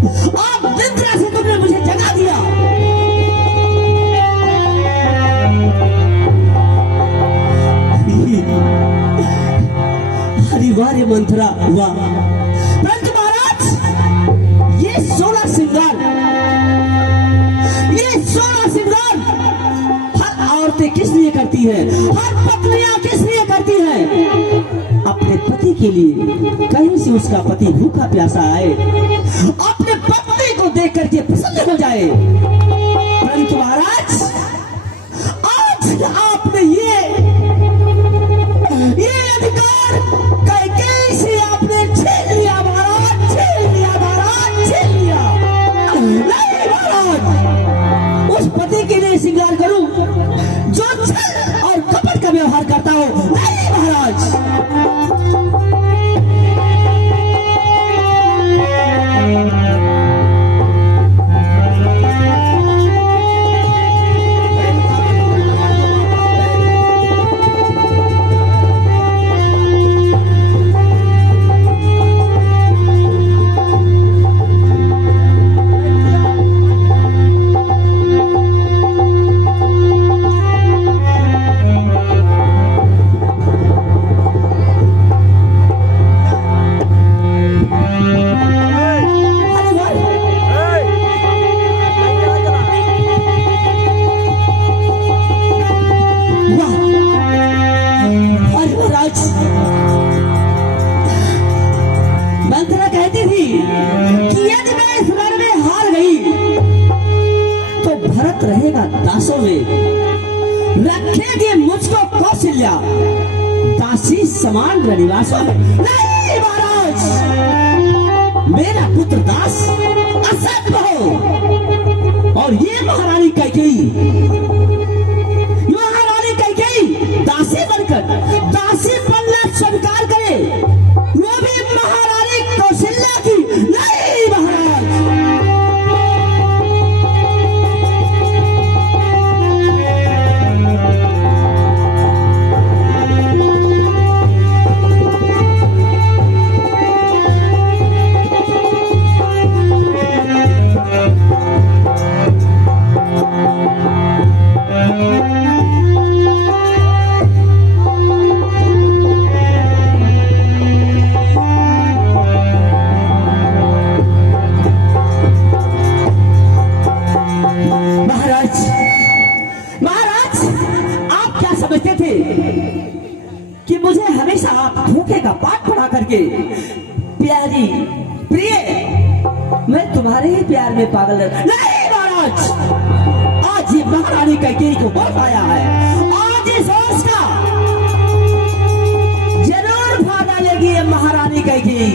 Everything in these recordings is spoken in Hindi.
आप निद्रा से तुमने मुझे जगा दिया। अनिवार्य मंत्रा हुआ, परंतु महाराज ये 16 श्रृंगार हर औरतें किस लिए करती हैं, हर पत्नियां किस लिए करती हैं? अपने पति के लिए, कहीं से उसका पति भूखा प्यासा आए, अपने पत्नी को देख करके प्रसन्न हो जाए। परंतु महाराज आज आपने ये अधिकार कैकेयी से आपने छीन लिया महाराज, छीन लिया महाराज, छीन लिया। नहीं महाराज, उस पति के लिए श्रृंगार करूं जो छल और कपट का व्यवहार करता हो? नहीं महाराज। मंत्रा कहती थी कि यदि मैं इस रण में हार गई तो भरत रहेगा दासों में, रखेगी मुझको कौशल्या दासी समान रनिवासों में। नहीं महाराज, मेरा पुत्र दास असत्य हो। और ये महारानी कैकेयी दासी बनकर दासी बनना स्वीकार करे, वो भी महारानी कौशल्या की। नहीं महाराज, कि मुझे हमेशा आप भूखे का पाठ पढ़ा करके प्यारी प्रिय मैं तुम्हारे ही प्यार में पागल है। नहीं महाराज, आज ये महारानी कैकेयी को बहुत आया है, आज इस होश का जरूर फायदा लेगी ये महारानी कैकेयी।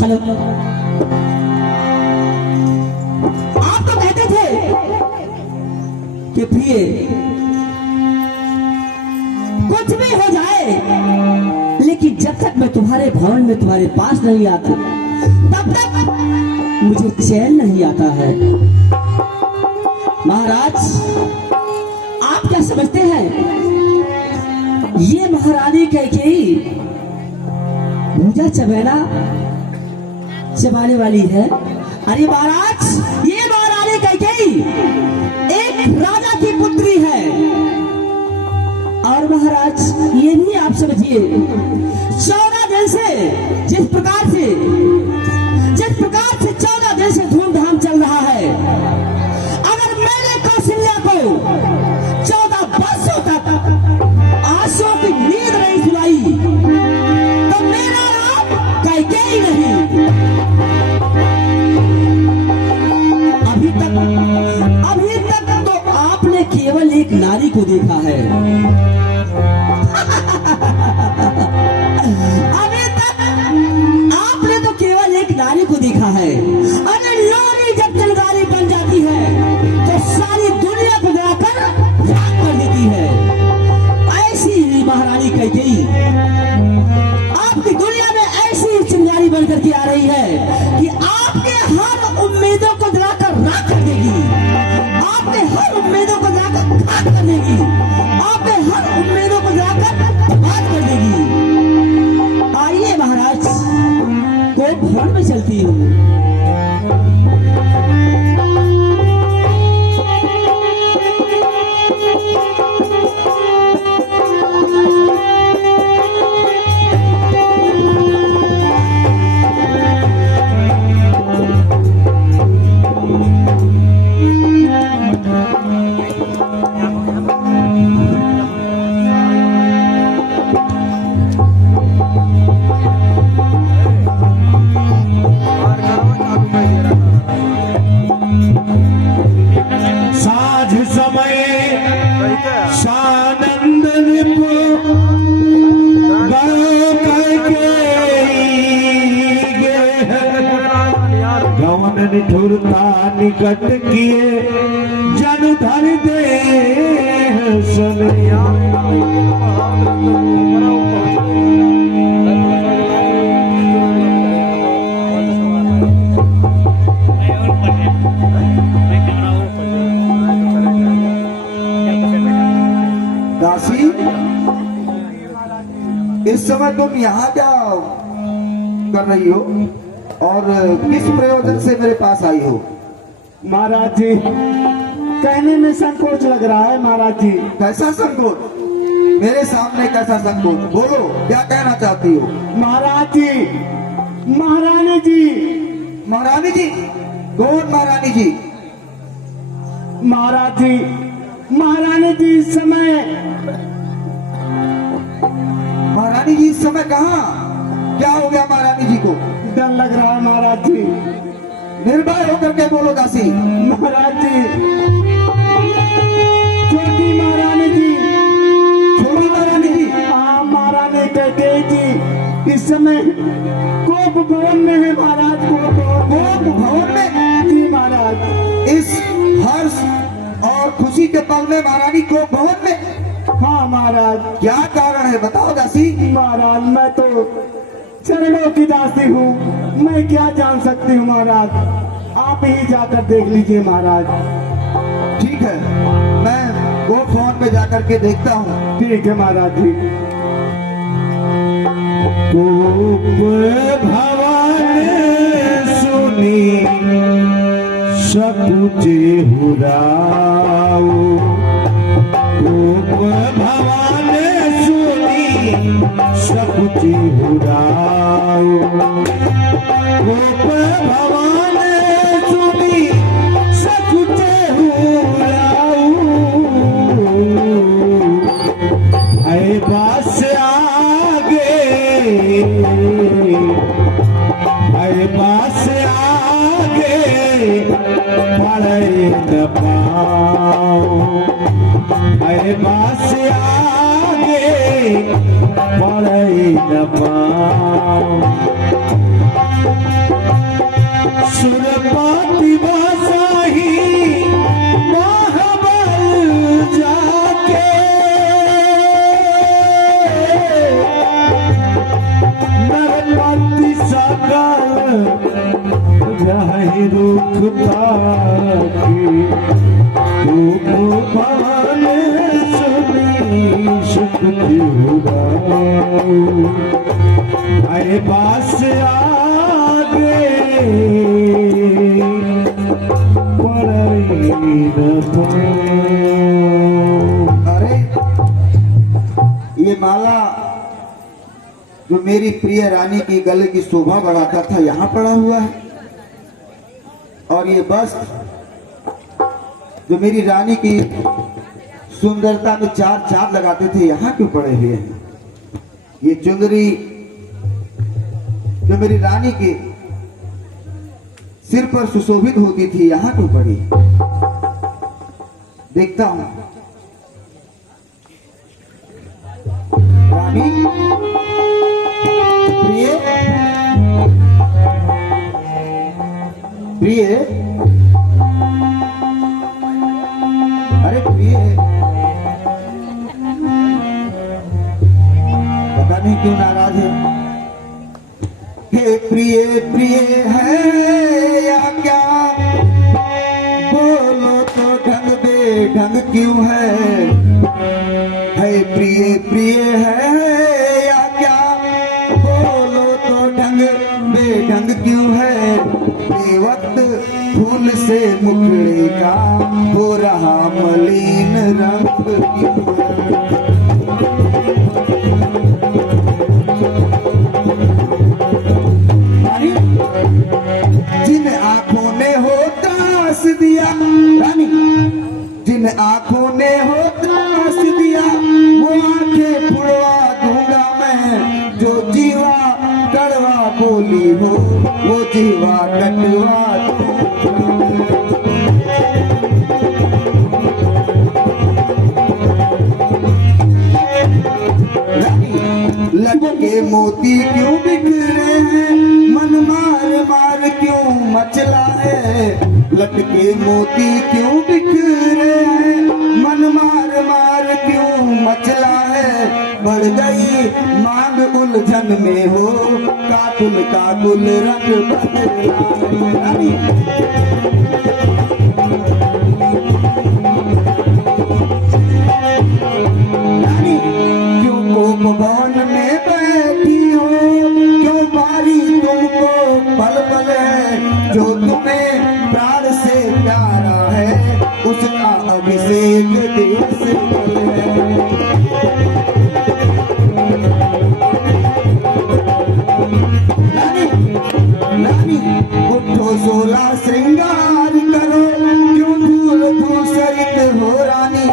हेलो, आप तो कहते थे कि प्रिय कुछ भी हो जाए, लेकिन जब तक मैं तुम्हारे भवन में तुम्हारे पास नहीं आता तब तक मुझे चैन नहीं आता है। महाराज आप क्या समझते हैं ये महारानी कैकेयी भूजा चबेना चबाने वाली है? अरे महाराज, ये महारानी कैकेयी एक राजा की पुत्री है। और महाराज ये भी आप समझिए, 14 दिन से जिस प्रकार से 14 दिन से धूमधाम चल रहा है, अगर मैंने कौशल्या को 14 वर्षों तक आंसुओं की नींद नहीं सुलाई तो मेरा नाम कैकेयी नहीं। अभी तक तो आपने केवल एक नारी को देखा है। अभी तक आपने तो केवल एक नारी को देखा है। अरे नारी है कि आपके हर उम्मीदों को जलाकर राख कर देगी, आपके हर उम्मीदों को जलाकर खाक कर देगी, आपके हर उम्मीदों को जलाकर बर्बाद कर देगी। आइए महाराज, कोप भवन में चलती हूँ। निठुरता निकट किए जन धर दे सनिया। दासी, इस समय तुम यहाँ क्या कर रही हो और किस प्रयोजन से मेरे पास आई हो? महाराज जी, कहने में संकोच लग रहा है महाराज जी। कैसा संकोच? मेरे सामने कैसा संकोच? बोलो, क्या कहना चाहती हो? महाराज जी, महारानी जी। महारानी जी? कौन महारानी जी? महाराज जी, महारानी जी इस समय। महारानी जी इस समय कहाँ? क्या हो गया महारानी जी को? डर लग रहा है महाराज जी। निर्भय होकर के बोलो दासी। महाराज जी, छोटी महारानी जी। छोटी महारानी जी? हाँ, महारानी कहते जी इस समय कोप भवन में है महाराज। कोप भवन में? जी महाराज। इस हर्ष और खुशी के पल में महारानी कोप भवन में? हाँ महाराज। क्या कारण है बताओ दासी। महाराज, मैं तो चरणों की दासी हूँ, मैं क्या जान सकती हूँ महाराज। आप ही जाकर देख लीजिए महाराज। ठीक है, मैं कोप भवन में जाकर के देखता हूँ। ठीक है महाराज जी। कोप भवन सुनी सकुचे हुराऊ, कोप भवन सुनी सकुचे हुराऊ, कोप भवन सुनी सकुचे हुराऊ, ऐ बास आगे, ऐ बास आगे पड़े न पाऊं, ऐ बास आगे पड़े न पाऊं। सुरपाती बासाही महाबल जाके, नरपति सकल रहे रुख पाके, कोप भवन सुनी सुखती हुराऊ, ऐ बास आगे पड़ई न पाऊं। अरे, ये माला जो मेरी प्रिय रानी की गले की शोभा बढ़ाता था यहाँ पड़ा हुआ है, और ये वस्त्र जो मेरी रानी की सुंदरता में चार चांद लगाते थे यहाँ क्यों पड़े हुए हैं? ये चुंदरी जो मेरी रानी के सिर पर सुशोभित होती थी यहाँ क्यों पड़ी? देखता हूं। रानी, प्रिय, प्रिय, अरे प्रिय, पता नहीं क्यों नाराज है। के प्रिय प्रिय है या क्या, बोलो तो ढंग बेढंग क्यों है प्रिय प्रिय है या क्या, बोलो तो ढंग बेढंग क्यों है, बेवक्त फूल से मुखड़े का हो रहा मलिन रंग क्यों है। जिन आंखों ने हो त्रास दिया रानी, जिन आंखों ने हो त्रास दिया, वो आंखें फुड़वा दूंगा मैं, जो जीवा कड़वा बोली हो वो जीवा कटवा लटके मोती क्यों बिखरे हैं, मन मार मार क्यों मचला है, लटके मोती क्यों बिखरे हैं, मन मार मार क्यों मचला है, बढ़ गई मांग उलझन में हो, काकुल काकुल रंग बदला भवन में बैठी हो, क्यों बारी तुमको पल पल है, जो तुम्हें प्राण से प्यारा है उसका अभिषेक देश है। रानी उठो 16 श्रृंगार करो, क्यों धूल धूसरित हो रानी,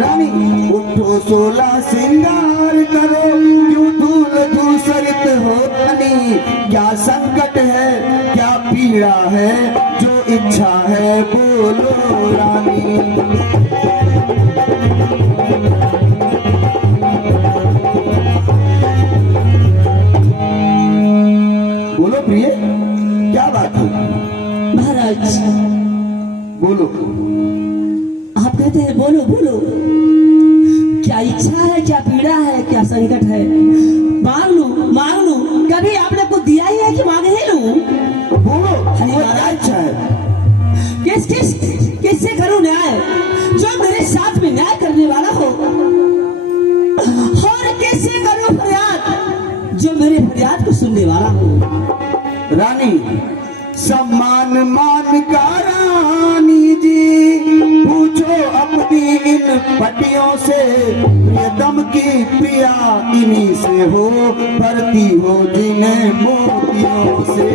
रानी उठो 16 श्रृंगार करो, क्यों धूल धूसरित हो रानी, क्या संकट है क्या पीड़ा है, जो इच्छा है बोलो रानी। बोलो प्रिय क्या बात है। महाराज बोलो आप कहते हैं बोलो बोलो, क्या इच्छा है क्या पीड़ा है क्या संकट है, मांग लूं, कभी आपने कुछ दिया ही है कि मांग ही लूं। बोलो क्या इच्छा है। किससे करूं न्याय, जो मेरे साथ में न्याय करने वाला हो, और किससे करूं फरियाद, जो मेरे फरियाद को सुनने वाला हो। रानी सम्मान मान का रानी जी, पूछो अपनी इन पटियों से, प्रियतम की प्रिया इन्हीं से हो, भरती हो जिन्हें मोतियों से।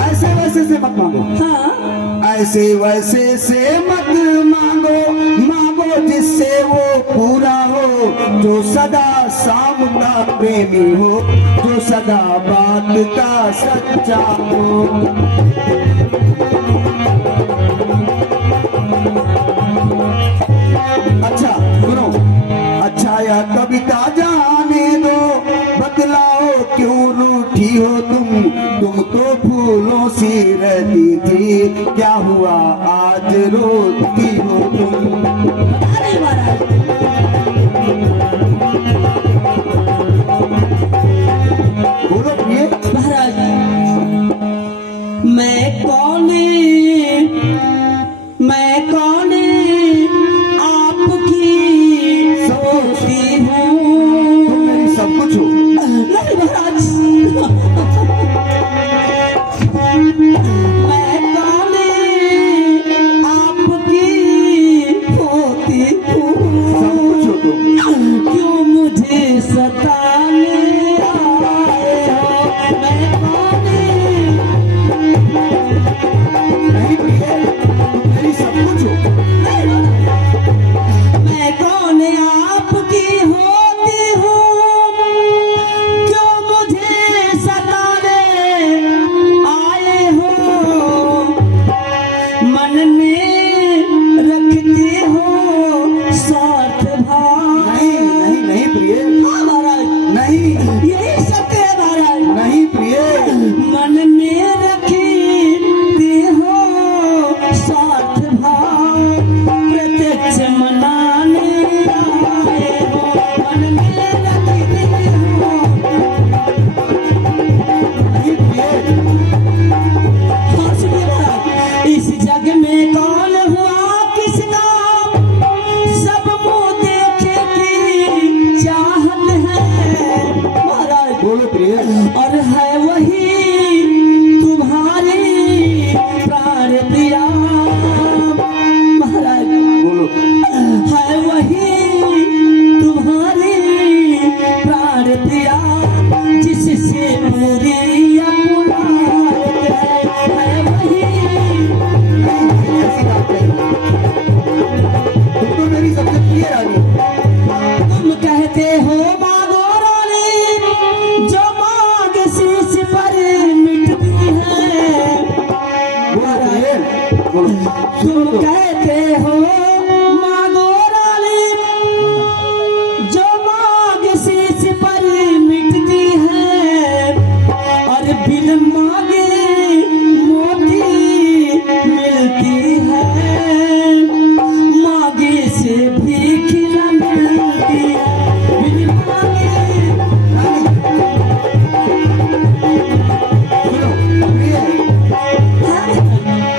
ऐसे वैसे से मत मांगो, हाँ ऐसे वैसे से मत मांगो, मांगो जिससे वो पूरा हो, जो सदा शाम का प्रेमी हो, जो सदा बात का सच्चा हो। अच्छा सुनो, अच्छा या कविता जाने दो, बतलाओ क्यों रूठी हो तुम तो फूलों सी रहती थी, क्या हुआ आज रोती हो तुम। अरे महाराज बोलो प्रिय। महाराज मैं कौन आपकी सोचती हूँ, तुम मेरी सब कुछ हो। नहीं महाराज मैं कौन आपकी होती हूँ, सब कुछ हो तुम। क्यों मुझे सताने आए हो, मैं कौन नहीं प्रिय, तुम मेरी सब कुछ हो। मैं कौन आपकी होती हूँ, क्यों मुझे सताने आए हो, मन में रखते हो स्वार्थ भाव। नहीं नहीं नहीं प्रिय, हाँ महाराज नहीं यही सत्य है महाराज, नहीं प्रिय, मन में रखते हो स्वार्थ भाव, प्रत्यक्ष मनाने प्यार दिया जिससे पूरी अमुराद है वही। ऐसी बात नहीं, तुम तो मेरी सबसे प्रिय रानी। तुम कहते हो मांगो रानी, जो मांग शीश पर मिटती है। तुम कहते हो मांगो रानी, जो मांग शीश पर मिटती है, और बिन मांगे मोती मिलती है। मांगे से भीख न मिलती है, बिन मांगे। सुनो प्रिय,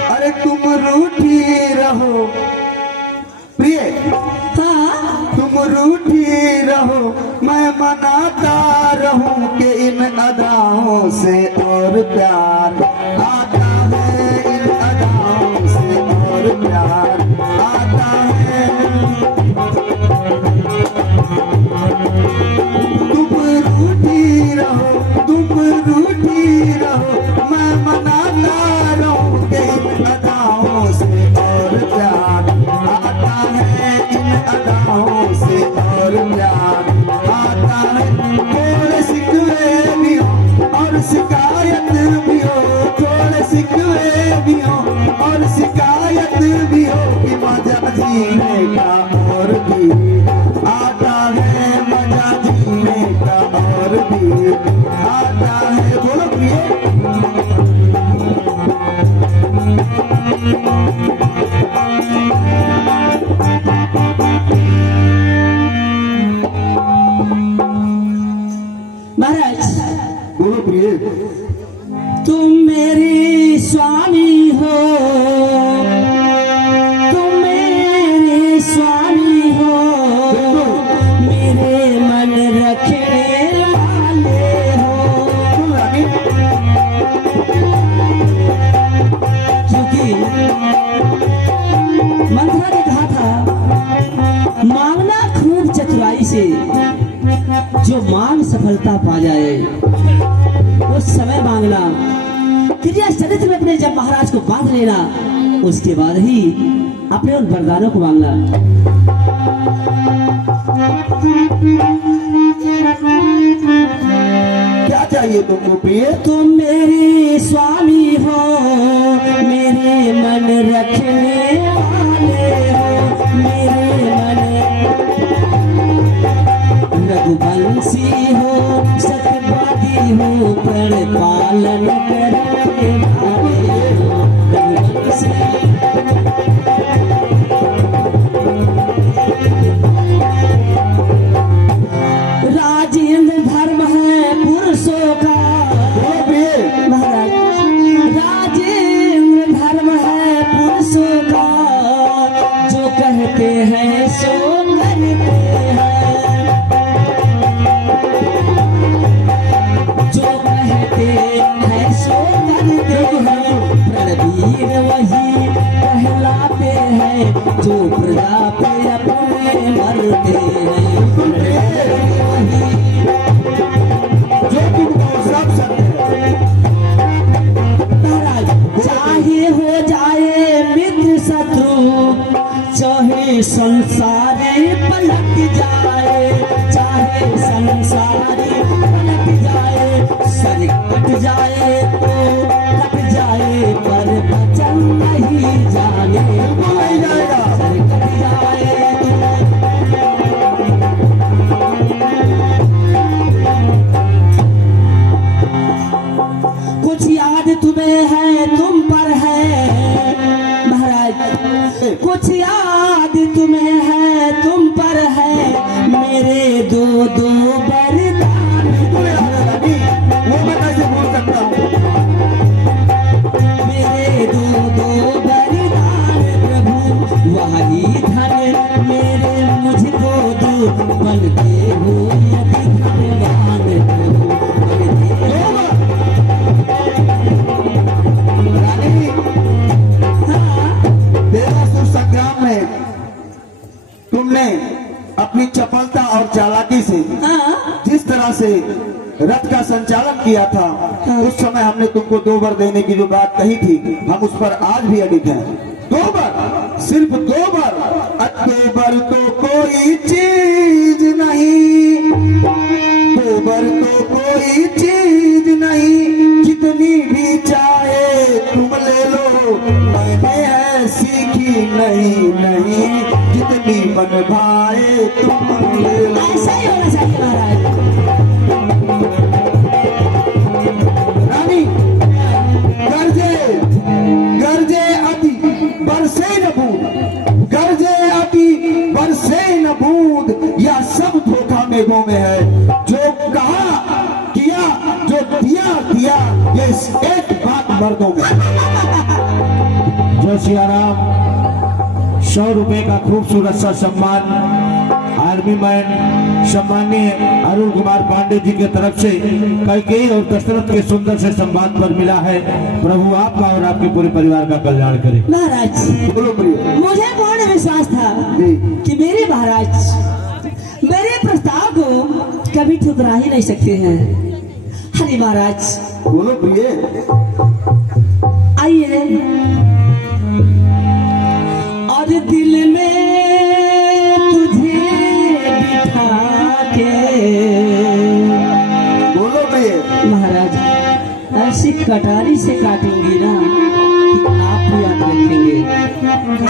अरे तुम रूठी रहो प्रिय, हाँ तुम रूठी रहो, मैं मनाता रहूं कि इन अदाओं से और प्यार आता है, इन अदाओं से और प्यार आता है। तुम रूठी रहो, तुम रूठी रहो, मैं मनाता रहूं कि इन अदाओं से और प्यार आता है, इन अदाओं से और प्यार आता है। थोड़े सिकवे भी हो और शिकायत भी हो, थोड़े सिकवे भी हो और शिकायत भी हो, कि मजा जीने का और भी आता है, मजा जीने का और भी आता है। बोलो प्रिय। महाराज, बोलो प्रिय। तुम मेरी स्वामी हो, तुम मेरे स्वामी हो, मेरे मन रखने वाले हो। तुम रानी, क्योंकि मंथरा ने कहा था मांगना खूब चतुराई से, जो मांग सफलता पा जाए उस समय मांगना। क्रिया चरित्र में अपने जब महाराज को बांध लेना, उसके बाद ही अपने उन वरदानों को मांगना। क्या चाहिए तुमको प्रिय? तुम मेरी स्वामी हो, मेरे मन रखने वाले हो, मेरे मन रघुवंशी हो, सत्यवादी हो, प्रण पालन करने वाले हो, रघुवंशी। राजेंद्र धर्म है पुरुषों का, बोलो प्रिय। महाराज राजेंद्र धर्म है पुरुषों का, जो कहते हैं सो करते हैं, जो कहते हैं सो करते हैं। रणवीर वही कहलाते हैं, जो प्रजा पे अपने मरते हैं। रणवीर वही जो तुमको सब सत्य है। महाराज, चाहे हो जाए मित्र शत्रु, चाहे संसारी पलट जाए, चाहे संसारी पलट जाए, सर कट जाए तो कट जाए, पर वचन नहीं जाने नहीं जाएगा। सर कट जाए कुछ याद तुम्हें है, तुम पर है महाराज, कुछ याद तुम्हें है, तुम पर है, मेरे दो दो वरदान। तुम्हें याद है रानी, वो मैं कैसे भूल सकता हूँ। मेरे दो दो वरदान प्रभु, वही धन मेरे मुझको दो, बनते हो यदि धनवान प्रभु, बनते हो। रानी, हाँ, देवासुर संग्राम में से रथ का संचालन किया था, उस समय हमने तुमको 2 बार देने की जो बात कही थी, हम उस पर आज भी अडिग हैं। 2 बार, सिर्फ 2 बार। 2 बार तो कोई चीज नहीं, 2 बार तो कोई चीज नहीं, जितनी भी चाहे तुम ले लो, मैंने है सीखी नहीं नहीं, जितनी मन भाए तुम ले लो। ऐसा ही होना चाहिए महाराज। रानी गरजे गरजे अति बरसे न बूंद, गरजे अति बरसे न बूंद, यह सब धोखा मेघों में है। जो कहा किया, जो दिया दिया, ये एक बात मर्दों में। जय सिया राम। 100 रुपए का खूबसूरत सा सम्मान आर्मी मैन सम्मानीय अरुण कुमार पांडे जी की तरफ से कैकेयी और दशरथ के सुंदर से संवाद पर मिला है। प्रभु आपका और आपके पूरे परिवार का कल्याण करे। महाराज, बोलो प्रिय। मुझे पूर्ण विश्वास था जी। कि मेरे महाराज मेरे प्रस्ताव को कभी ठुकरा ही नहीं सकते हैं। हरे महाराज, बोलो प्रिय। आइए और दिल में तुझे बिठा के, बोलो प्रिय। महाराज ऐसी कटारी से काटूंगी ना कि आप भी याद रखेंगे।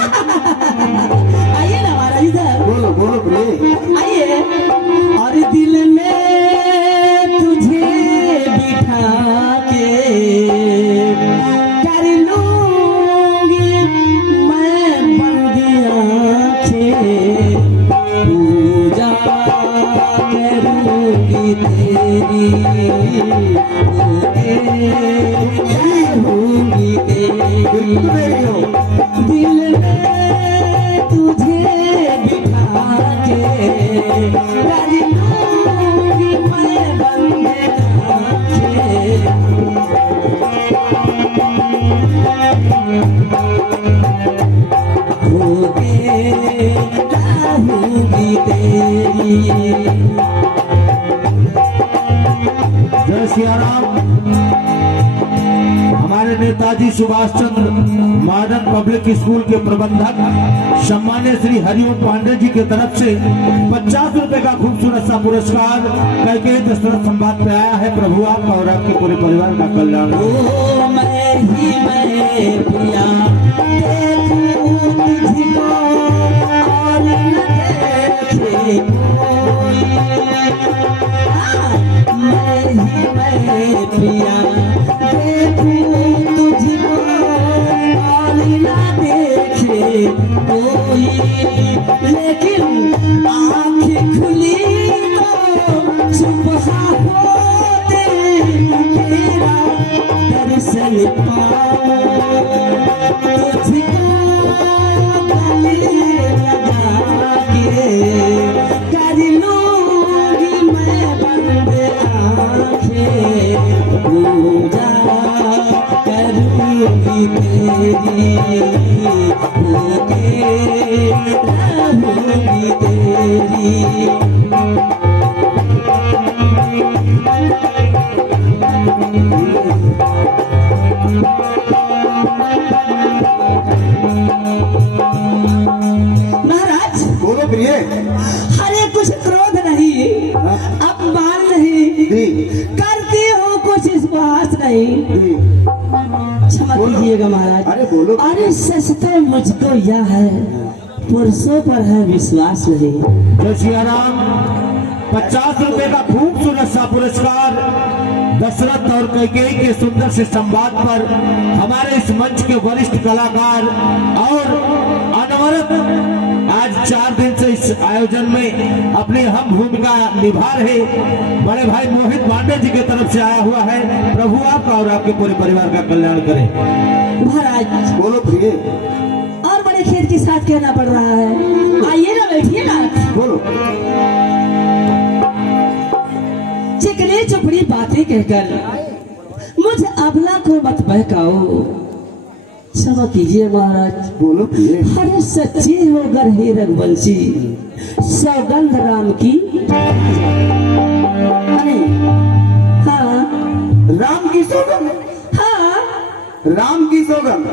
आइए ना महाराज इधर, बोलो बोलो प्रिय। आइए। और दिल में तुझे बिठा के कर लूंगी मैं बंदी आंखें, पूजा करूंगी तेरी, रहूंगी तेरी। दिल में तुझे बिठा के कर लूंगी मैं बंदी आंखें, होके रहूंगी तेरी। जय सिया राम। हमारे Netaji Subhash Chandra modern public school के प्रबंधक सम्मान्य श्री हरिओम पांडे जी की तरफ से 50 रुपए का खूबसूरत सा पुरस्कार कैकेयी दशरथ संवाद पे आया है। प्रभु आपका और आपके पूरे परिवार का कल्याण हो। ओ मैं ही मैं पिया देखूं तुझको और न देखे कोई। मैं ही मैं पिया देखूं तुझको और न देखे कोई, लेकिन आँखें खुली तो सुबह होते तेरा दर्शन पाऊं, तुझको गले लगा के कर लूंगी मैं बंद आँखें, पूजा करूंगी तेरी, होके रहूंगी तेरी। महाराज, बोलो प्रिय। अरे कुछ क्रोध नहीं, अपमान नहीं, जी करती हो कुछ विश्वास नहीं, जी। क्षमा कीजिएगा महाराज। अरे बोलो। अरे सच तो मुझको यह है, पुरुषों पर है विश्वास नहीं। जय सिया राम। 50 रुपए का खूबसूरत सा पुरस्कार दशरथ और कैकेयी के सुंदर से संवाद पर हमारे इस मंच के वरिष्ठ कलाकार और अनवरत आज 4 दिन से इस आयोजन में अपनी हम भूमिका निभा रहे बड़े भाई मोहित पांडे जी की तरफ से आया हुआ है। प्रभु आपका और आपके पूरे परिवार का कल्याण करे। महाराज, बोलो प्रिय। और बड़े खेत के साथ कहना पड़ रहा है। आइए ना, बैठिए ना। बोलो। चिकनी चुपड़ी बातें कहकर मुझ अबला को मत बहकाओ। क्षमा कीजिए महाराज। बोलो प्रिय। अरे सच्ची होकर हे रघुवंशी, सौगंध राम की। रानी, हाँ राम की सौगंध, हाँ राम की सौगंध।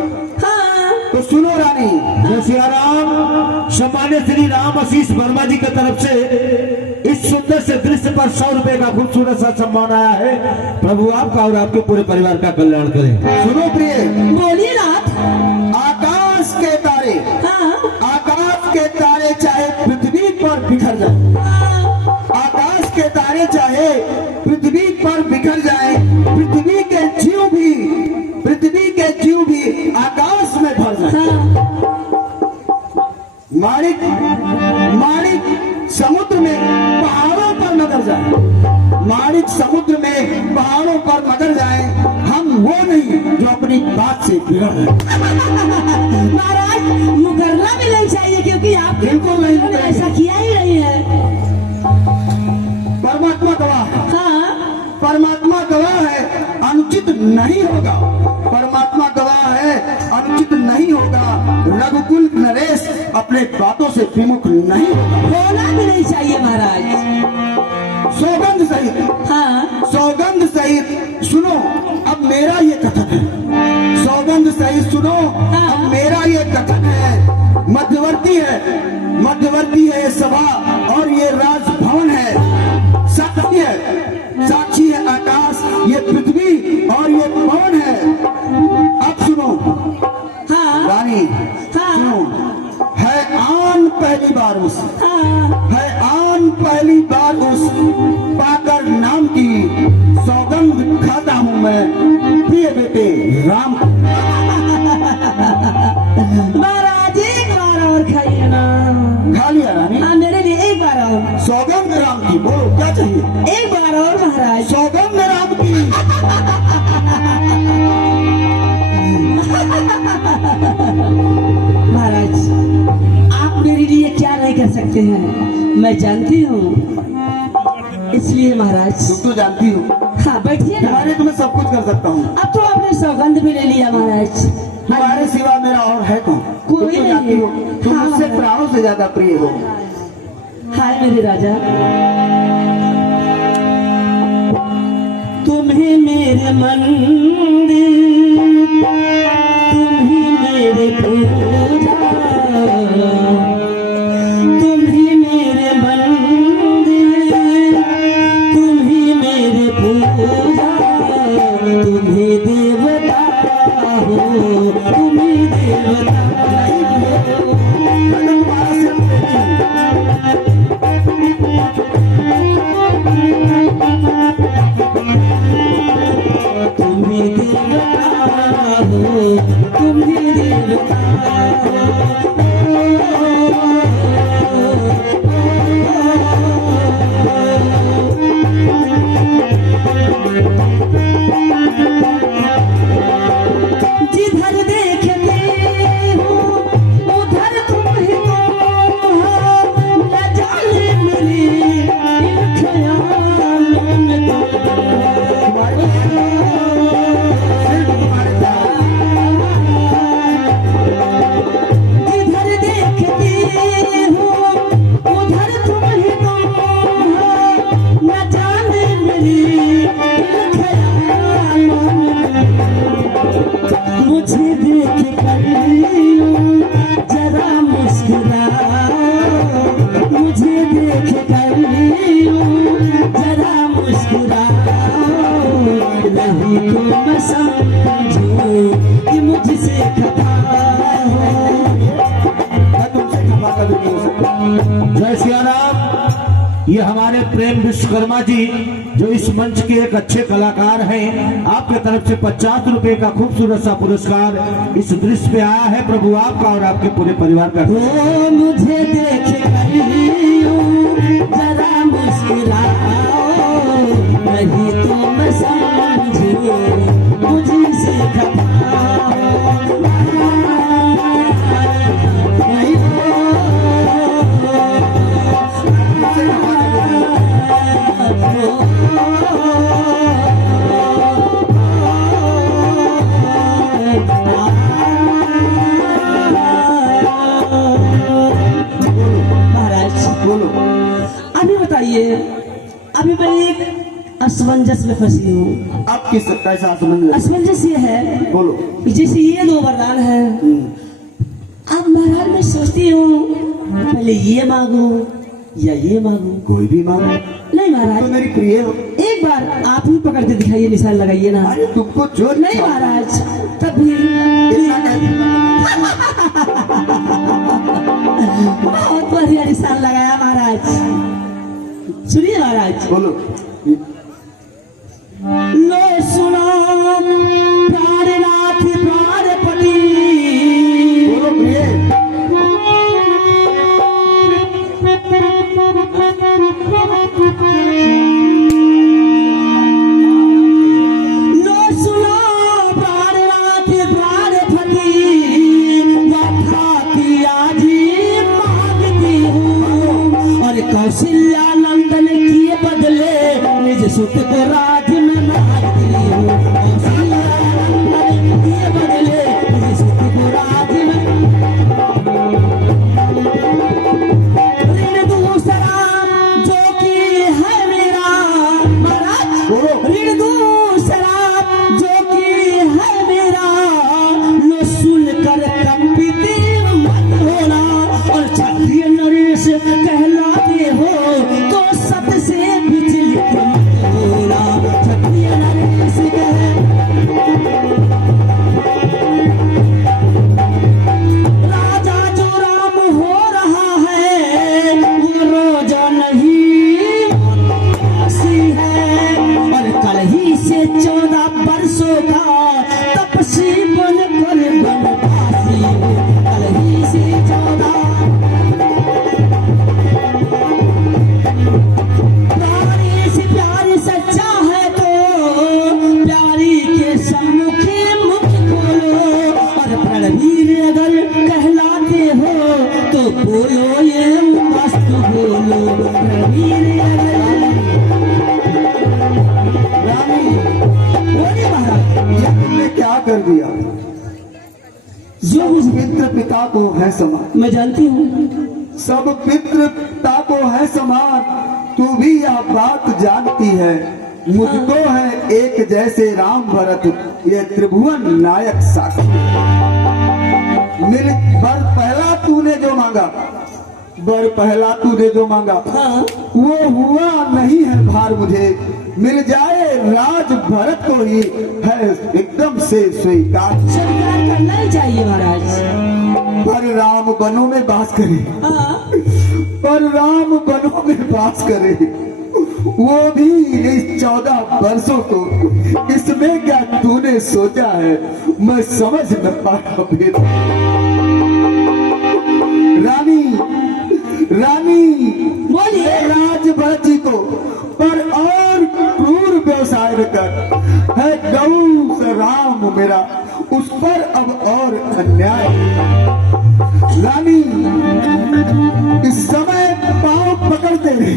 हाँ। तो सुनो रानी, जय सिया राम। सम्मान्य श्री राम आशीष वर्मा जी की तरफ से इस सुंदर से दृश्य पर 100 रुपए का खूबसूरत सा सम्मान आया है। प्रभु आपका और आपके पूरे परिवार का कल्याण करें। सुनो प्रिय, बोलिए नाथ। आकाश के तारे, हाँ आकाश के तारे चाहे पृथ्वी पर बिखर जाए, आकाश के तारे चाहे पृथ्वी पर बिखर जाए, पृथ्वी के जीव भी, पृथ्वी के जीव भी आकाश में भर जाए। माणिक, माणिक समुद्र में पहाड़ों पर नजर जाए, माणिक समुद्र में पहाड़ों पर नजर जाए, हम वो नहीं जो अपनी बात से बिगड़ जाए। महाराज मुकरना भी नहीं चाहिए, क्योंकि आप बिल्कुल नहीं, ने ऐसा किया ही नहीं है। परमात्मा गवाह है, हाँ परमात्मा गवाह है, अनुचित नहीं होगा। परमात्मा गवाह है, अनुचित नहीं होगा। रघुकुल नरेश अपने बातों से विमुख नहीं होगा। होना भी नहीं चाहिए महाराज। सौगंध सहित, हाँ सौगंध सहित सुनो, अब मेरा ये कथन है। सौगंध सहित सुनो, अब मेरा ये कथन है। मध्यवर्ती है, मध्यवर्ती है ये सभा और ये राजभवन है। साक्षी है, साक्षी है आकाश, ये पृथ्वी और ये पवन है। अब सुनो हाँ रानी, हाँ सुनो, है आन पहली बार उस, हाँ है आन पहली बार उस पाकर नाम की सौगंध खाता हूँ मैं प्रिय बेटे राम। महाराज एक बार और खाइए ना। खा लिया रानी, हाँ मेरे लिए एक बार और, सौगंध राम की, बोलो क्या चाहिए। एक बार और महाराज। सौगंध राम की। महाराज आप मेरे लिए क्या नहीं कर सकते हैं, मैं जानती हूँ, इसलिए महाराज। तुम तो जानती हो, हाँ बैठिए ना। तुम्हारे तो मैं सब कुछ कर सकता हूँ। अब तो आपने सौगंध भी ले लिया महाराज। तुम्हारे सिवा मेरा और है कौन। कोई तुम तो नहीं। जानती हो, तुम हाँ, मुझसे हाँ। प्राणों से ज्यादा प्रिय हो। हाय मेरे राजा, तुम्हें मेरे मंदिर, तुम्ही मेरे पूजा, तुम्ही मेरे मंदिर, तुम्ही मेरे पूजा, तुम्ही देवता हो, तुम्ही देवता हो। मैं तो तुम्हारा सिर्फ तुम्ही देवता हो, तुम्ही देवता जिधर देखते हो उधर तुम ही तो हो, न जाने मेरे इन ख्यालों में जिधर देखते हो उधर तुम ही तो हो, न जाने मेरे इन ख्यालों में मुझे देख कर जरा मुस्कुराओ, मुझे देख कर जरा मुस्कुराओ, नहीं तो मैं समझूं कि मुझसे खता हो। मैं तुमसे क्षमा कभी नहीं हो सकता। जय सिया राम। ये हमारे प्रेम विश्वकर्मा जी जो इस मंच के एक अच्छे कलाकार हैं, आपके तरफ से 50 रुपए का खूबसूरत सा पुरस्कार इस दृश्य पे आया है। प्रभु आपका और आपके पूरे परिवार का। ओ मुझे देख कर जरा मुस्कुराओ, नहीं तो मैं समझूं मुझसे खता हो। नहीं महाराज बोलो। अभी बताइए, अभी मैं असमंजस में फंसी हूँ। अब किस कैसा समझ असमंजस ये है, बोलो। जैसे ये दो वरदान है, अब महाराज मैं सोचती हूँ पहले ये मांगू या ये मांगू। कोई भी मांगो, नहीं तो महाराज, मेरी प्रिय हो। एक बार आप ही पकड़ के दिखाइए, निशान लगाइए ना। अरे तुमको जो नहीं महाराज, तब भी इतना कहती बहुत बढ़िया निशान लगाया महाराज। सुनिए महाराज, बोलो। लो सुनो प्राणनाथ प्राणपति, बोलो प्रिय। लो सुनो प्राणनाथ प्राणपति, वफा की आजी मांगती हूँ, और कौशल्या नंदन किए बदले निज सुत को राज में मांगती हूँ। कौशल्या नंदन किए बदले निज सुत को राज में। ऋण दूसरा जो कि है मेरा महाराज, ऋण दूसरा जो कि है मेरा, लो सुन कर कंपित मत होना, और क्षत्रिय नरेश कहलाते हो तो सत से विचलित मत होना। क्षत्रिय नरेश राजा जो राम हो रहा है, वो रोजा नहीं आसी है, और कल ही से 14 वर्षों का तपस्वी बन कर बनवासी हूँ। कल ही से 14 प्यारी से प्यारी सच्चा है तो प्यारी के सम्मुखे मुख खोलो, और प्रणवीर अगर कहलाते हो तो बोलो ये मस्त बोलो। प्रणवीर अगर रानी, बोलिए महाराज, ये तुमने क्या कर दिया? जो मुझे पितृ पिता को है समान, मैं जानती हूँ। सब पितृ पिता को है समान, तू भी यह बात जानती है। मुझको है एक जैसे राम भरत, ये त्रिभुवन नायक साक्षी। मेरे बर पहला तूने जो मांगा, बर पहला तूने जो मांगा, हाँ, वो हुआ नहीं है भार मुझे। मिल जाए राज भरत को ही है एकदम से स्वीकार। स्वीकार करना ही चाहिए महाराज। पर राम वनों में वास करे, हाँ, पर राम वनों में वास करे, वो भी इस 14 वर्षों को। इसमें क्या तूने सोचा है, मैं समझ न पाया भेद। रानी, रानी बोलिए। राज भरत जी को पर और क्रूर व्यवसाय कर है गौ से राम मेरा, उस पर अब और अन्याय। रानी, इस समय पांव पकड़ते रहे,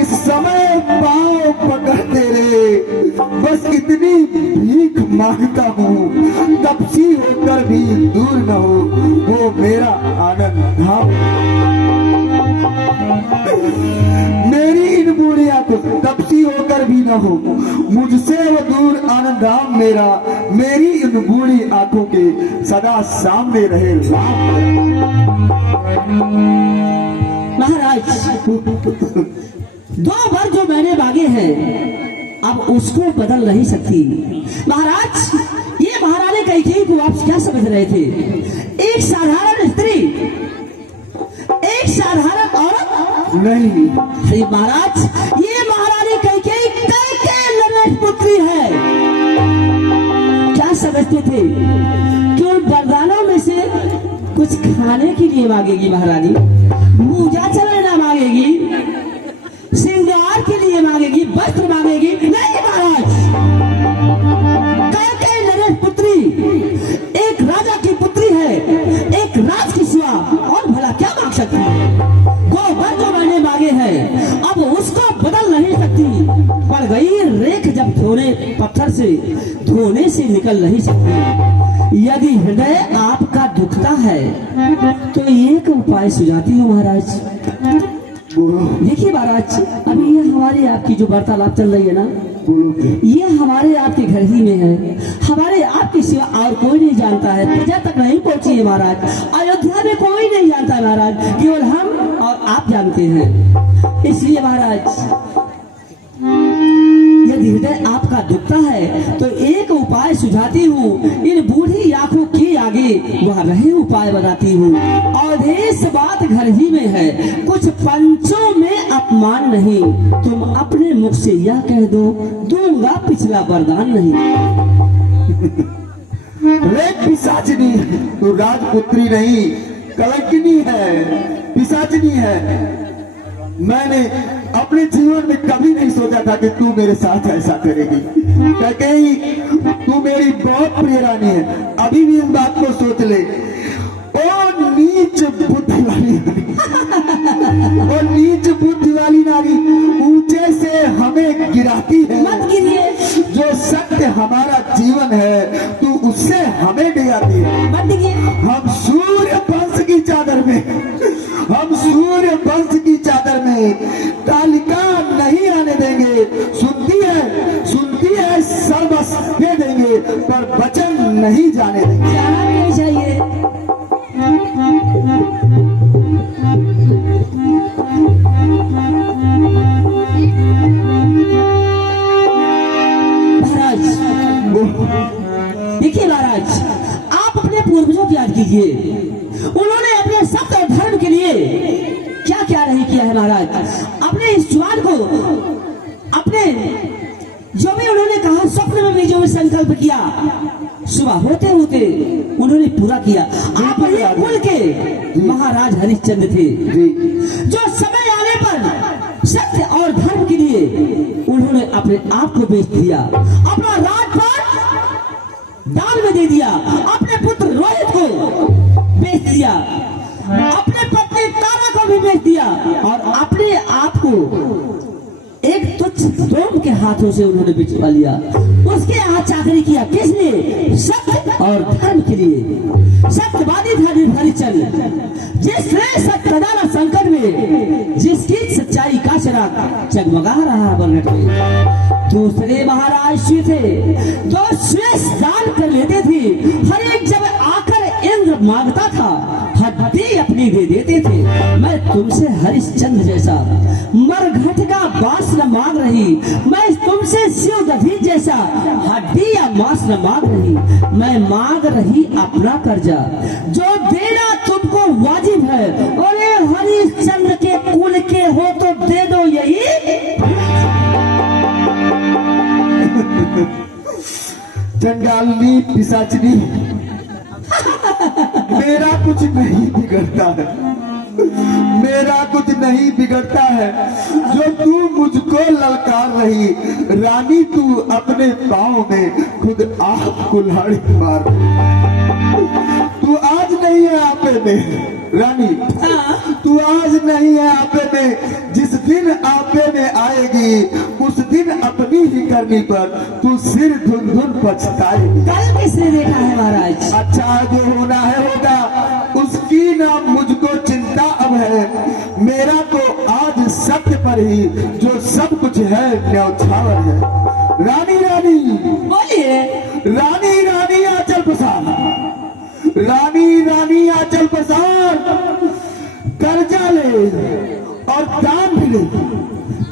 इस समय पांव पकड़ते रहे, बस इतनी भीख मांगता हूँ, तपसी होकर भी दूर न हो वो मेरा आनंद धाम। मेरी इन बूढ़िया को तपसी होकर भी न हो, मुझसे वो दूर आनंद धाम मेरा। मेरी इन बूढ़ी आंखों के सदा सामने रहे राम। महाराज, 2 बार जो मैंने मांगे हैं अब उसको बदल नहीं सकती। महाराज, ये महारानी कैकेयी को आप क्या समझ रहे थे? एक साधारण स्त्री, एक साधारण औरत नहीं। अरे महाराज, ये महारानी कैकेयी कैकेयी नरेश पुत्री है। क्या समझते थे कि उन वरदानों में से कुछ खाने के लिए मांगेगी महारानी? पूजा चलाना मांगेगी, श्रृंगार के लिए मांगेगी, वस्त्र मांगेगी? नहीं महाराज, कैकेयी नरेश पुत्री एक राजा की पुत्री है, एक राज की सिवा और भला क्या मांग सकती है? गोबर जो मैंने मांगे हैं अब उसको बदल नहीं सकती। पड़ गई रेख जब धोने पत्थर से धोने से निकल नहीं सकती। यदि हृदय आपका दुखता है तो एक उपाय सुझाती हूँ महाराज। बोलो देखिए महाराज, अभी ये हमारी आपकी जो वार्तालाप चल रही है ना, बोलो कि ये हमारे आपके घर ही में है। हमारे आपके सिवा और कोई नहीं जानता है। प्रजा तक नहीं पहुंची है महाराज। अयोध्या में कोई नहीं जानता है महाराज, केवल हम और आप जानते हैं। इसलिए महाराज, यदि हृदय आपका दुखता है तो एक उपाय सुझाती हूँ। इन बूढ़ी आंखों के आगे वह रहे उपाय बताती हूँ। अवधेश बात घर ही में है, कुछ पंचों में अपमान नहीं। तुम अपने मुख से यह कह दो, दूंगा पिछला वरदान नहीं। रे पिशाचिनी, तू राजपुत्री नहीं कलंकिनी है, पिशाचिनी है। मैंने अपने जीवन में कभी नहीं सोचा था कि तू मेरे साथ ऐसा करेगी। कहीं तू मेरी बहुत प्रिय रानी है। अभी भी इस बात को सोच ले। ओ नीच बुद्धि वाली ओ नीच बुद्धि वाली नारी ऊंचे से हमें गिराती है। मत गिरिए, जो सत्य हमारा जीवन है तू उससे हमें डिगाती है। मत गिरिए। हम सूर्य वंश की चादर में, हम सूर्य वंश की चादर में कालिका नहीं आने देंगे। सुनती है सर्वस दे देंगे, पर वचन नहीं जाने देंगे। जाना भी नहीं चाहिए। महाराज देखिए महाराज, आप अपने पूर्वजों की याद कीजिए। उन्होंने अपने सत्य और धर्म के लिए क्या क्या नहीं किया है महाराज। अपने इस जुआन को, अपने जो भी उन्होंने कहा, स्वप्न में भी जो भी संकल्प किया, सुबह होते होते उन्होंने पूरा किया। आप ये कुल के महाराज हरिश्चंद्र थे, जो समय आने पर सत्य और धर्म के लिए उन्होंने अपने आप को बेच दिया। अपना राजपाट दान में दे दिया, अपने पुत्र रोहित को बेच दिया, अपने पत्नी तारा को भी बेच दिया, और अपने आप को एक तुच्छ दोम के हाथों से उन्होंने बिचवा लिया। उसके यहाँ चाकरी किया किसने? सत्य और धर्म के लिए। सत्यवादी था हरिश्चंद्र, जिसने सत्यदाना संकट में जिसकी सच्चाई का चिराग जगमगा रहा बनट में। दूसरे महाराज शिव थे, जो श्रेष्ठ दान कर लेते थे। हर एक जब आकर इंद्र मांगता था, हड्डी अपनी दे देते थे। मैं तुमसे हरिश्चंद्र जैसा मरघट का बांस न मांग रही, मैं तुमसे शिव दधी जैसा हड्डी या मांस न मांग रही। मैं मांग रही अपना कर्जा, जो देना तुमको वाजिब है। और हरिश्चंद्र के कुल के हो तो दे दो यही। चंडालनी पिशाचनी, मेरा कुछ नहीं बिगड़ता है, मेरा कुछ नहीं बिगड़ता है। जो तू मुझको ललकार रही रानी, तू अपने पाँव में खुद आप कुल्हाड़ी मार। तू आज नहीं है आपे में रानी, तू आज नहीं है आपे में। जिस दिन आपे में आएगी उस दिन अपनी ही करनी पर तू सिर धुन धुन पछताएगी। कल किसने देखा है महाराज? अच्छा जो होना है होगा, उसकी ना मुझको चिंता अब है। मेरा तो आज सत्य पर ही जो सब कुछ है न्यौछावर है। रानी रानी बोलिए। रानी रानी आंचल पसार, रानी रानी आंचल पसार, कर्जा ले और दान भी ले।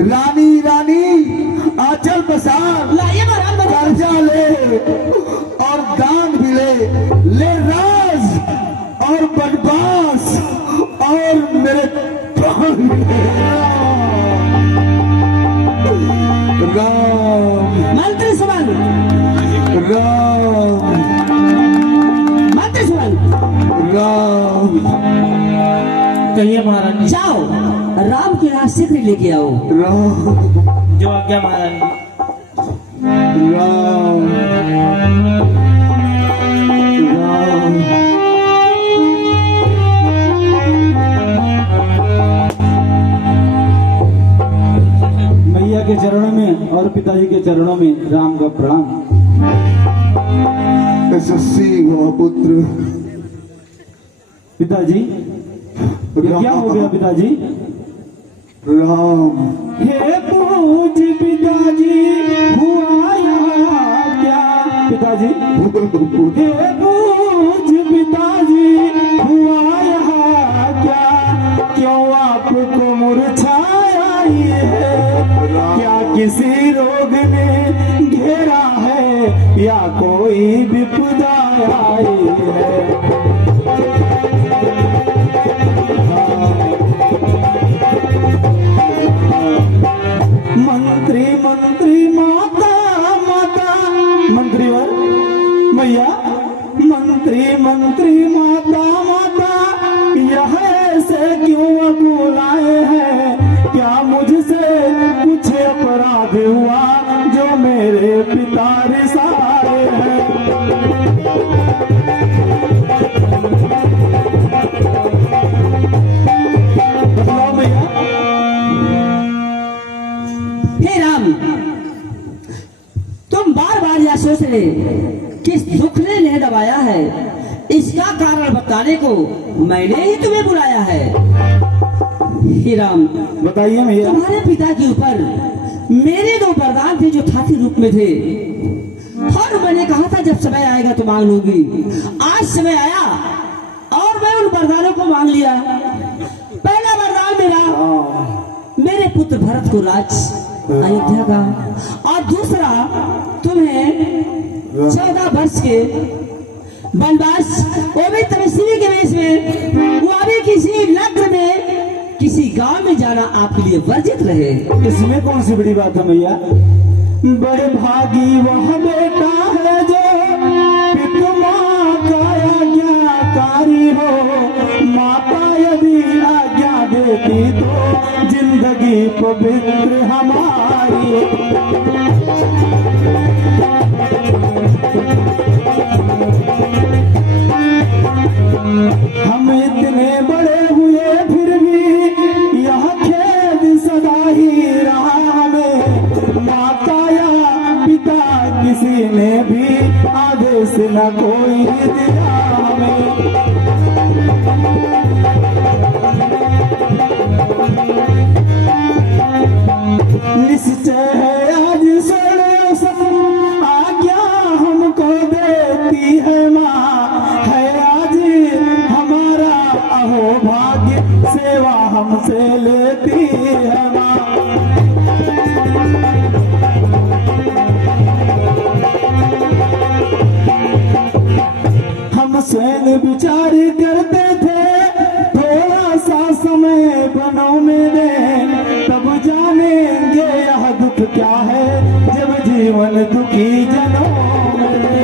रानी रानी आंचल पसार, लाइए महाराज, कर्जा ले और दान भी ले राज और बनवास और मेरे प्राण भी ले। राम मंत्री सुमन, राम मंत्री सुमन, राम। कहिए महाराज। जाओ राम के यहाँ शीघ्र लेके आओ। राम जो आज्ञा महाराज। राम राम। मैया के चरणों में और पिताजी के चरणों में राम का प्रणाम। यशस्वी भव पुत्र। पिताजी ये क्या हो गया पिताजी? राम। हे पूज पिताजी हुआ यहाँ क्या? पिताजी हे पूज पिताजी हुआ यहाँ क्या? क्यों आपको मुरझाया ये है? क्या किसी रोग ने घेरा है या कोई विपदा आई है? मंत्री मंत्री माता माता मंत्रीवर मैया मंत्री मंत्री माता माता यह ऐसे क्यों बुलाए हैं? क्या मुझसे कुछ अपराध हुआ जो मेरे पिता रिसाए हैं? बताओ मैया। हे राम, तुम बार बार यह सोच रहे किस दुख ने नहीं दबाया है, इसका कारण बताने को मैंने ही तुम्हें बुलाया है। हे राम, बताइए भैया। तुम्हारे पिता के ऊपर मेरे दो वरदान थे जो हाथी रूप में थे, और मैंने कहा था जब समय आएगा तो मांग लूंगी। आज समय आया और मैं उन वरदानों को मांग लिया। पहला वरदान मेरे पुत्र भरत को राज अयोध्या का, और दूसरा तुम्हें 14 वर्ष के वनवास, वो भी तपस्वी के वेश में, वो अभी किसी नगर में किसी गांव में जाना आपके लिए वर्जित रहे। इसमें कौन सी बड़ी बात है भैया? बड़े भागी वह बेटा है जो पिता माँ का आज्ञाकारी हो। माता यदि आज्ञा देती तो जिंदगी पवित्र हमारी। हम इतने बड़े हुए फिर भी यह खेद सदा ही रहा हमें। माता या पिता किसी ने भी आदेश न कोई दिया हमें। निश्चय है आज आज्ञा हमको देती है माँ, है आज हमारा अहो भाग्य, सेवा हमसे लेती है माँ। हम स्वयं विचार करते थे थोड़ा सा समय बनो मेरे, तब जानेंगे यह दुख क्या है जब जीवन दुखी जनों मेरे।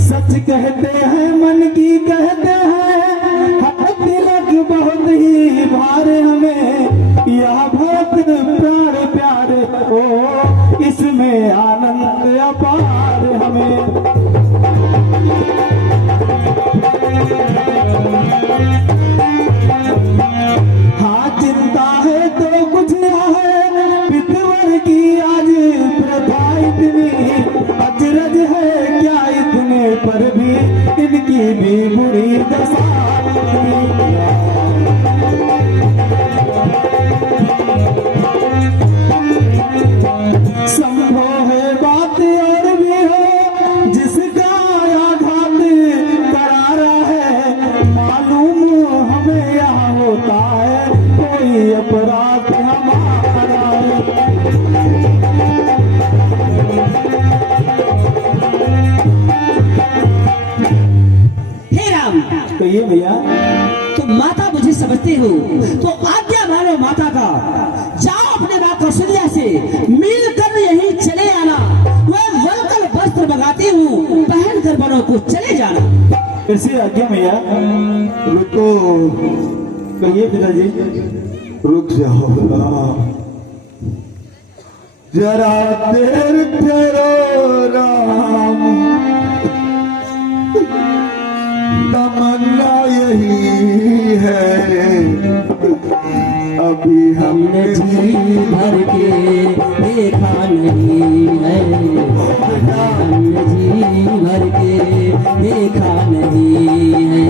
सच कहते हैं मन की कहते हैं, हर तिलक बहुत ही भार हमें, यह बहुत प्यार प्यार ओ इसमें आनंद अपार हमें। हाँ चिंता है तो कुछ न है, पितवर की आज प्रथा इतनी अचरज है क्या, इतने पर भी इनकी भी बुरी दशा। संभव है बात और भी हो जिसका आघात करारा है, मालूम हमें यहाँ होता है कोई अपराध हमारा है। हे राम, कहिए भैया। तो माता मुझे समझते हो तो आज्ञा मानो माता का, जाओ अपने माँ कौशल्या से मिल कर यहीं चले आना। मैं वलकल वस्त्र मंगाती हूँ, पहन कर बनो को चले जाना। कैसी आज्ञा भैया? रुको, कहिए पिताजी। रुक जाओ जरा देर ठहरो राम, तमन्ना यही है अभी हमने जी भर के देखा नहीं है, हमने जी भर भर के देखा नहीं है।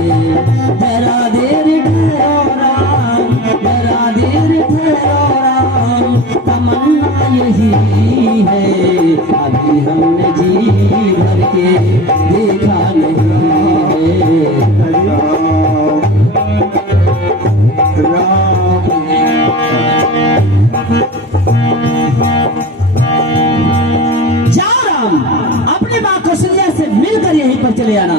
जरा देर ठहरो राम, जरा देर ठहरो राम, तमन्ना यही है, अभी हमने जी भर के देखा नहीं है। जाओ राम, अपनी माँ कौशल्या से मिलकर यहीं पर चले आना।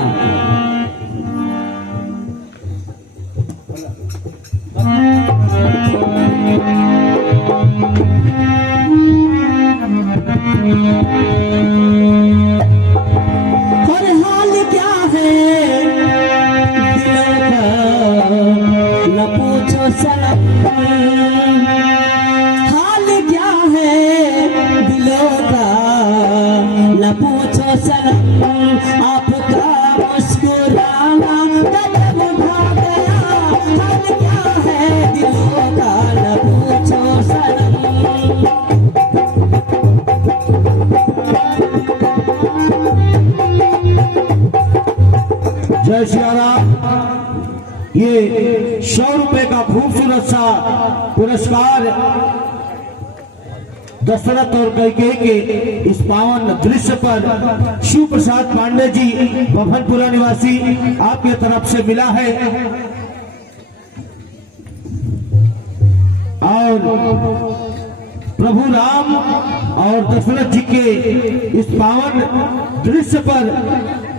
और हाल क्या है दिलों का न पूछो सनम, हाल क्या है दिलों का न पूछो सनम, आपका मुस्कुराना कदम उठा गया, हाल क्या है दिलों का न पूछो सनम। जय सिया राम। ये 100 रुपए का खूबसूरत सा पुरस्कार दशरथ और कैकेयी के इस पावन दृश्य पर शिव प्रसाद पांडे जी बभनपुरा निवासी आपके तरफ से मिला है। और प्रभु राम और दशरथ जी के इस पावन दृश्य पर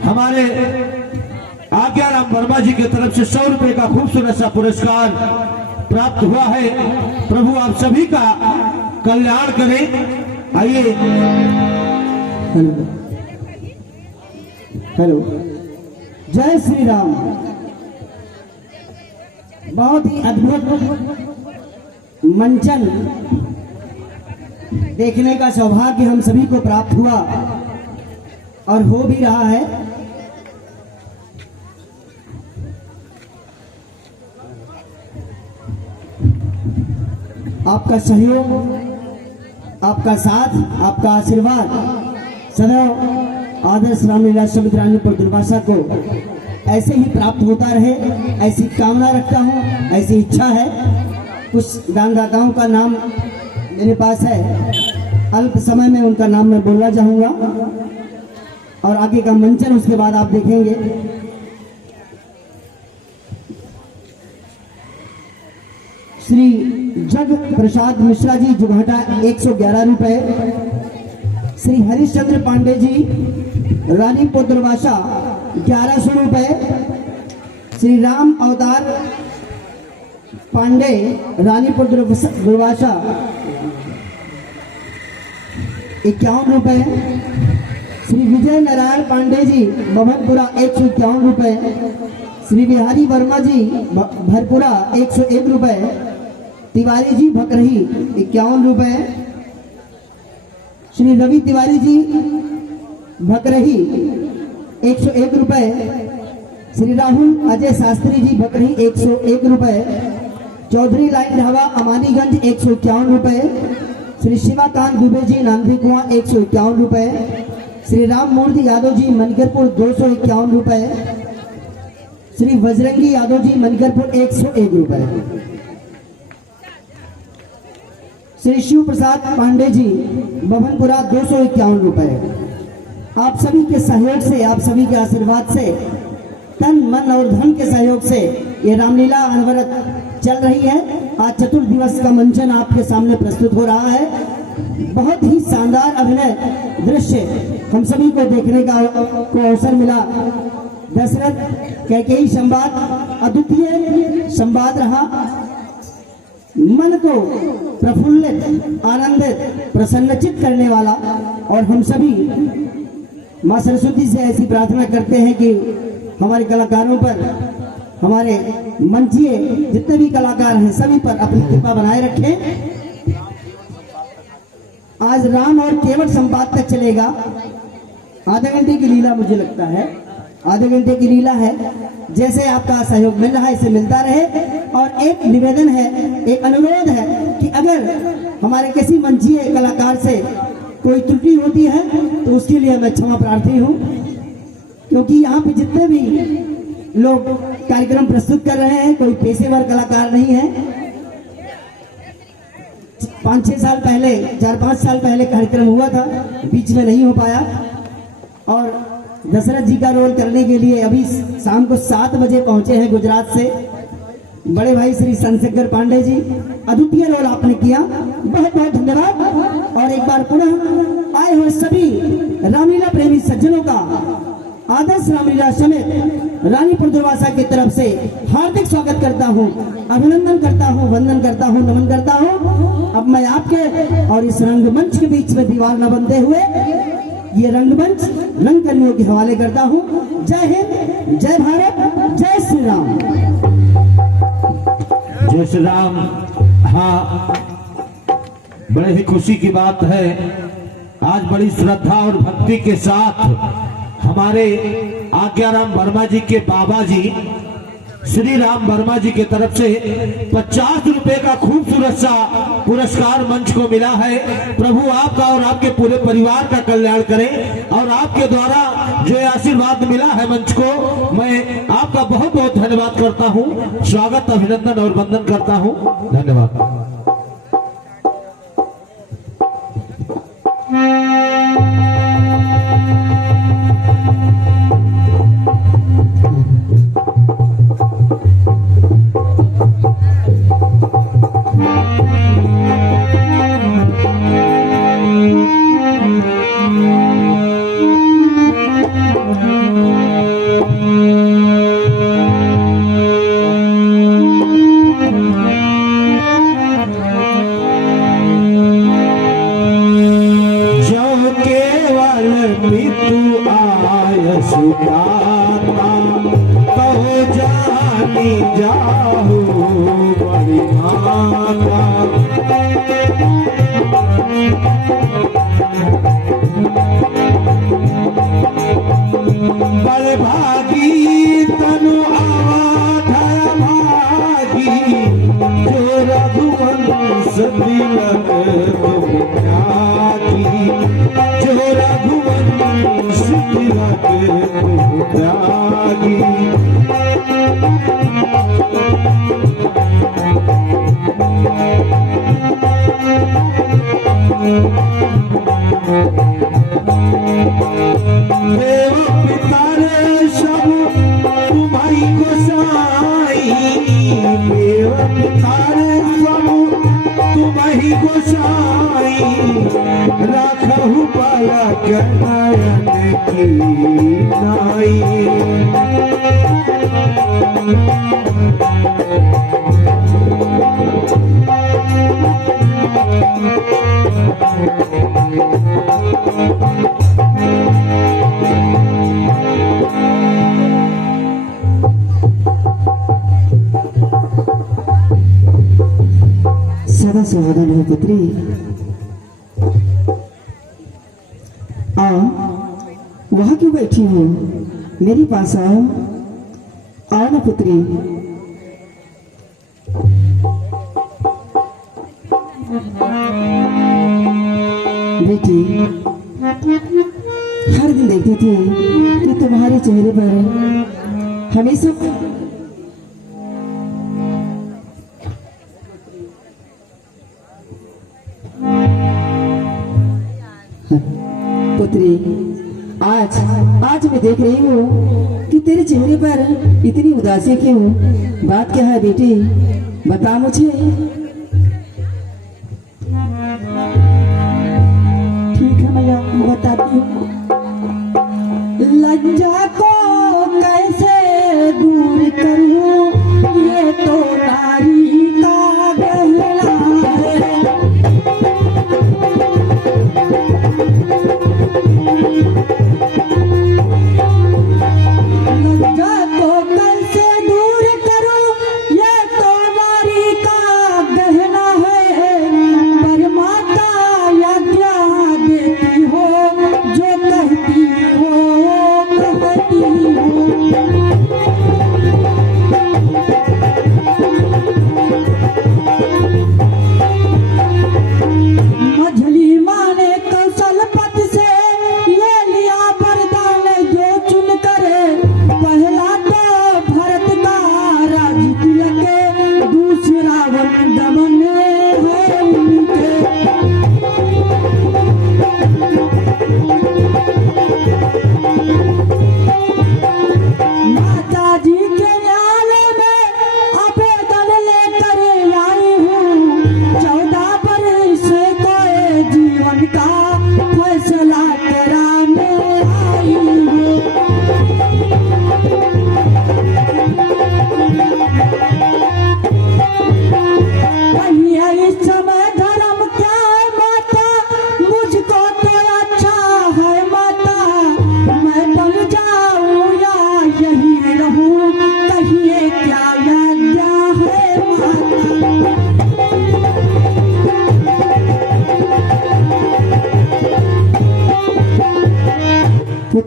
हमारे आज्ञाराम वर्मा जी की तरफ से 100 रुपए का खूबसूरत सा पुरस्कार प्राप्त हुआ है। प्रभु आप सभी का कल्याण करें। आइए। हेलो, जय श्री राम। बहुत ही अद्भुत मंचन देखने का सौभाग्य हम सभी को प्राप्त हुआ और हो भी रहा है। आपका सहयोग, आपका साथ, आपका आशीर्वाद सदैव आदर्श रामलीला समिति रानीपुर दुर्वासा को ऐसे ही प्राप्त होता रहे, ऐसी कामना रखता हूँ, ऐसी इच्छा है। कुछ दानदाताओं का नाम मेरे पास है, अल्प समय में उनका नाम मैं बोलना चाहूँगा और आगे का मंचन उसके बाद आप देखेंगे। श्री जग प्रसाद मिश्रा जी जुघाटा 111 रुपए, श्री हरिश्चंद्र पांडे जी रानीपुर दुर्वासा 1100 रुपए, श्री राम अवतार पांडे रानीपुर दुर्वासा 51 रुपए, श्री विजय नारायण पांडे जी बभनपुरा 151 रुपए, श्री बिहारी वर्मा जी भरपुरा 101 रुपए, तिवारी जी भकरही 51 रुपए, श्री रवि तिवारी जी भकरही 101 रुपए, श्री राहुल अजय शास्त्री जी भकरही 101 रुपए, चौधरी लाइन ढाबा अमानीगंज 151 रुपए, श्री शिवाकांत दुबे जी नांदी कुआं 151 रुपए, श्री राम मूर्ति यादव जी मनकरपुर 251 रुपए, श्री बजरंगी यादव जी मनकरपुर 101 रुपए, श्री शिव प्रसाद पांडे जी बभनपुरा 251 रुपए। आप सभी के सहयोग से, आप सभी के आशीर्वाद से, तन मन और धन के सहयोग से ये रामलीला अनवरत चल रही है। आज चतुर्थ दिवस का मंचन आपके सामने प्रस्तुत हो रहा है। बहुत ही शानदार अभिनय दृश्य हम सभी को देखने का अवसर मिला। दशरथ कैकेयी संवाद अद्वितीय संवाद रहा, मन को प्रफुल्लित, आनंदित, प्रसन्नचित करने वाला। और हम सभी मां सरस्वती से ऐसी प्रार्थना करते हैं कि हमारे कलाकारों पर, हमारे मंचीय जितने भी कलाकार हैं सभी पर अपनी कृपा बनाए रखें। आज राम और केवट संवाद तक चलेगा। आधे घंटे की लीला, मुझे लगता है आधे घंटे की लीला है। जैसे आपका सहयोग मिल रहा है इसे मिलता रहे। और एक निवेदन है, एक अनुरोध है कि अगर हमारे किसी मंचीय कलाकार से कोई त्रुटि होती है तो उसके लिए मैं क्षमा प्रार्थी हूँ। क्योंकि यहाँ पे जितने भी लोग कार्यक्रम प्रस्तुत कर रहे हैं कोई पेशेवर कलाकार नहीं है। 5-6 साल पहले 4-5 साल पहले कार्यक्रम हुआ था, बीच में नहीं हो पाया, और दशरथ जी का रोल करने के लिए अभी शाम को 7 बजे पहुंचे हैं गुजरात से बड़े भाई श्री शंकर पांडे जी। अद्वितीय रोल आपने किया, बहुत बहुत धन्यवाद। और एक बार पुनः आए हुए सभी रामलीला प्रेमी सज्जनों का आदर्श रामलीला समेत रानीपुर दुर्वासा की तरफ से हार्दिक स्वागत करता हूं, अभिनंदन करता हूं, वंदन करता हूं, नमन करता हूं। अब मैं आपके और इस रंगमंच के बीच में दीवार न बनते हुए ये रंगमंच रंगकर्मियों के हवाले करता हूं। जय हिंद, जय भारत, जय श्री राम। जय श्री राम। हाँ, बड़े ही खुशी की बात है, आज बड़ी श्रद्धा और भक्ति के साथ हमारे आज्ञाराम वर्मा जी के बाबा जी श्री राम वर्मा जी की तरफ से 50 रुपए का खूबसूरत सा पुरस्कार मंच को मिला है। प्रभु आपका और आपके पूरे परिवार का कल्याण करें, और आपके द्वारा जो आशीर्वाद मिला है मंच को, मैं आपका बहुत बहुत धन्यवाद करता हूं, स्वागत, अभिनंदन और वंदन करता हूं। धन्यवाद। बड़े भागी तनु आवाधर भागी, जो रघुवंश तिलक तुम त्यागी, जो रघुवंश तिलक तुम त्यागी। देव पितर सब तुम्हारी गोसाई, देव पितर सब तुम्हारी गोसाई, राखहु बालक नयन की नाई। सदा सुहागन हो पुत्री, आओ। वहां क्यों बैठी हो, मेरे पास आओ, आओ ना पुत्री। बेटी, हर दिन देखते थे कि तुम्हारे चेहरे पर हमेशा पुत्री, आज मैं देख रही हूँ कि तेरे चेहरे पर इतनी उदासी क्यों? बात क्या है बेटी, बता मुझे। ठीक है मैया, बताती हूँ। लज्जा को कैसे दूर करूँ, ये तो नारी का गहना है।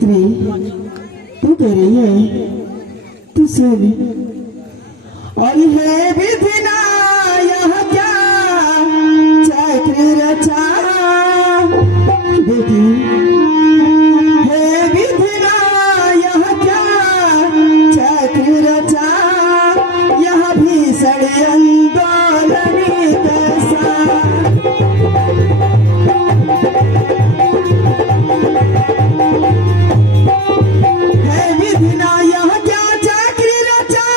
पुत्री तू कह रही है तू सुन और है विधिना यह क्या चक्र रचा बेटी है विधिना यह क्या चक्र रचा यह भीषण आंदोलन कैसा है विधिना यह क्या चक्र रचा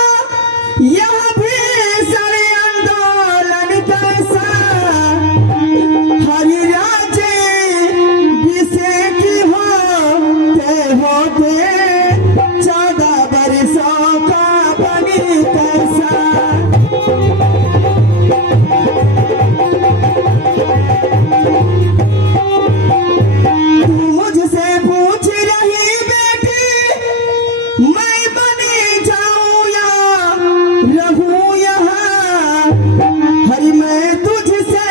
यह भीषण आंदोलन कैसा हरि राज्य विषय की होते 14 बरसों का बनी कैसा तू मुझसे पूछ रही बेटी मैं बनी जाऊं या रहूं यहाँ हरि मैं तुझसे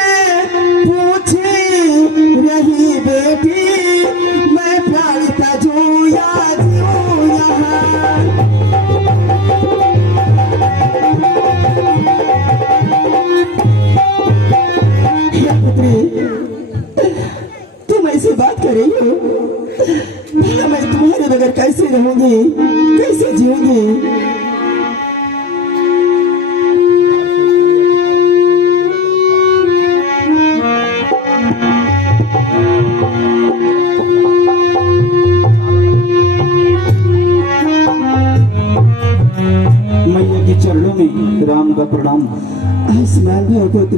पूछ रही बेटी मैं प्राण तजूं या जीऊं यहाँ हे पुत्री तुम ऐसी बात कर रही हो भला मैं तुम्हारे बगैर कैसे रहूंगी कैसे जीऊंगी मैया के चरणों में राम का प्रणाम। स्मैल भाई पुत्र